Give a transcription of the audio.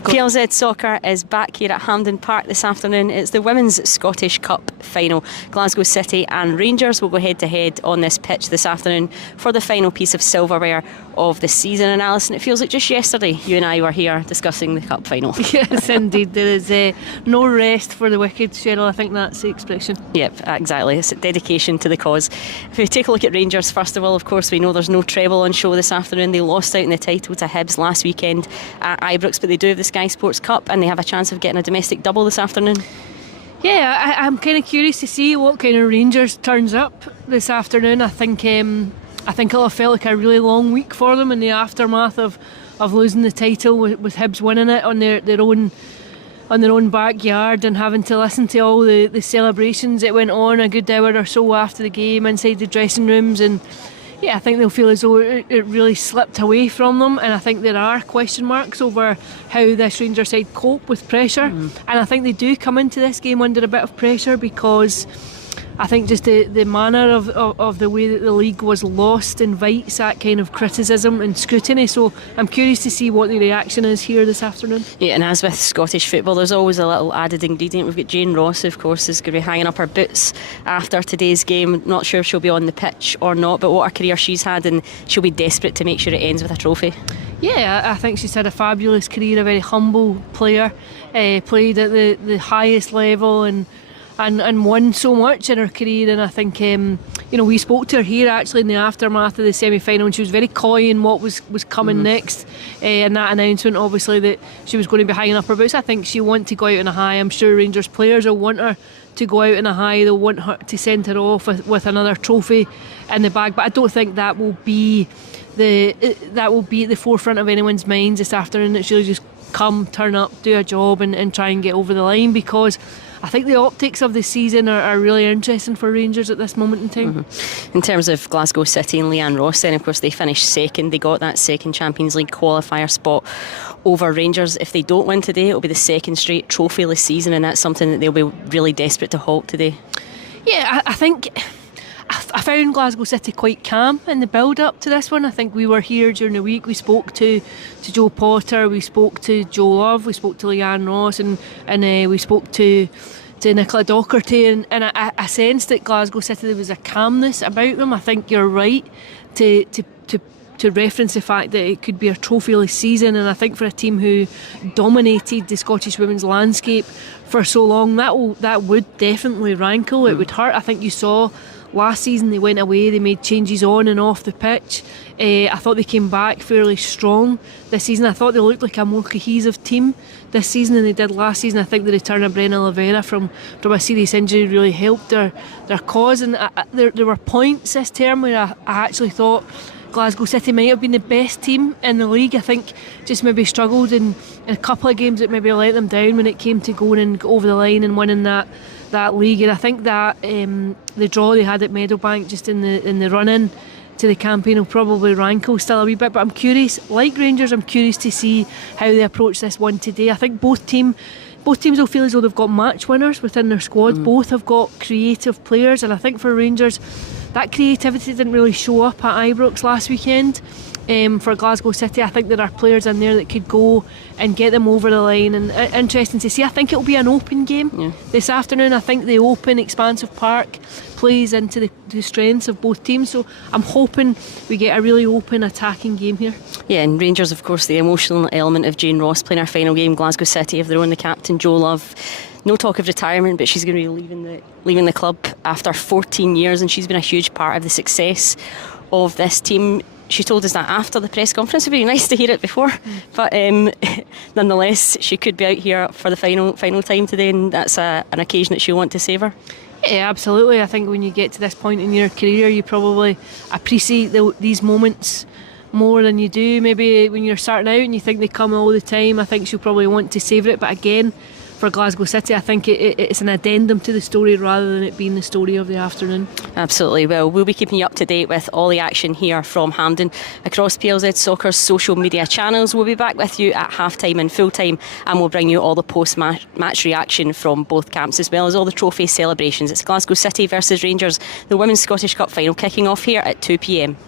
PLZ Soccer is back here at Hampden Park this afternoon. It's the Women's Scottish Cup final. Glasgow City and Rangers will go head to head on this pitch this afternoon for the final piece of silverware of the season. And Alison, it feels like just yesterday you and I were here discussing the cup final. Yes, indeed. There is no rest for the wicked, Cheryl. I think that's the expression. Yep, exactly. It's a dedication to the cause. If we take a look at Rangers, first of all, of course, we know there's no treble on show this afternoon. They lost out in the title to Hibs last weekend at Ibrox, but they do have the Sky Sports Cup and they have a chance of getting a domestic double this afternoon. Yeah, I'm kind of curious to see what kind of Rangers turns up this afternoon. I think it'll have felt like a really long week for them in the aftermath of losing the title with Hibs winning it on their own backyard and having to listen to all the celebrations that went on a good hour or so after the game inside the dressing rooms. And yeah, I think they'll feel as though it really slipped away from them, and I think there are question marks over how this Rangers side cope with pressure. And I think they do come into this game under a bit of pressure because I think just the manner of the way that the league was lost invites that kind of criticism and scrutiny. So I'm curious to see what the reaction is here this afternoon. Yeah, and as with Scottish football, there's always a little added ingredient. We've got Jane Ross, of course, is going to be hanging up her boots after today's game. Not sure if she'll be on the pitch or not, but what a career she's had, and she'll be desperate to make sure it ends with a trophy. Yeah, I think she's had a fabulous career, a very humble player, played at the highest level and won so much in her career. And I think we spoke to her here actually in the aftermath of the semi-final, and she was very coy in what was coming next, and that announcement obviously that she was going to be hanging up her boots. I think she'll want to go out on a high. I'm sure Rangers players will want her to go out on a high. They'll want her to send her off with another trophy in the bag, but I don't think that will be at the forefront of anyone's minds this afternoon. It's really just come, turn up, do a job and try and get over the line, because I think the optics of the season are really interesting for Rangers at this moment in time. In terms of Glasgow City and Leanne Ross, then of course they finished second. They got that second Champions League qualifier spot over Rangers. If they don't win today, it'll be the second straight trophyless season, and that's something that they'll be really desperate to halt today. Yeah, I think I found Glasgow City quite calm in the build-up to this one. I think we were here during the week. We spoke to Joe Potter, we spoke to Joe Love, we spoke to Leanne Ross, and we spoke to Nicola Docherty, and I sensed that Glasgow City, there was a calmness about them. I think you're right to reference the fact that it could be a trophyless season, and I think for a team who dominated the Scottish women's landscape for so long, that would definitely rankle. It would hurt. I think you saw last season they went away, they made changes on and off the pitch. I thought they came back fairly strong this season. I thought they looked like a more cohesive team this season than they did last season. I think the return of Brenna Oliveira from a serious injury really helped their cause, and there were points this term where I actually thought Glasgow City might have been the best team in the league. I think just maybe struggled in a couple of games that maybe let them down when it came to going and over the line and winning that league. And I think that the draw they had at Meadowbank just in the run-in to the campaign will probably rankle still a wee bit. But I'm curious, like Rangers, I'm curious to see how they approach this one today. I think both teams will feel as though they've got match winners within their squad. Both have got creative players, and I think for Rangers that creativity didn't really show up at Ibrox last weekend. For Glasgow City, I think there are players in there that could go and get them over the line, and interesting to see. I think it'll be an open game this afternoon. I think the open, expansive park plays into the strengths of both teams, so I'm hoping we get a really open, attacking game here. Yeah, and Rangers, of course, the emotional element of Jane Ross playing her final game. Glasgow City have their own, the captain Joe Love. No talk of retirement, but she's going to be leaving the club after 14 years, and she's been a huge part of the success of this team. She told us that after the press conference. It would be nice to hear it before, but nonetheless, she could be out here for the final time today, and that's an occasion that she'll want to savour. Yeah, absolutely. I think when you get to this point in your career, you probably appreciate these moments more than you do maybe when you're starting out and you think they come all the time. I think she'll probably want to savour it, but again, for Glasgow City, I think it's an addendum to the story rather than it being the story of the afternoon. Absolutely. Well, we'll be keeping you up to date with all the action here from Hampden across PLZ Soccer's social media channels. We'll be back with you at half-time and full-time, and we'll bring you all the post-match reaction from both camps, as well as all the trophy celebrations. It's Glasgow City versus Rangers, the Women's Scottish Cup final, kicking off here at 2 p.m.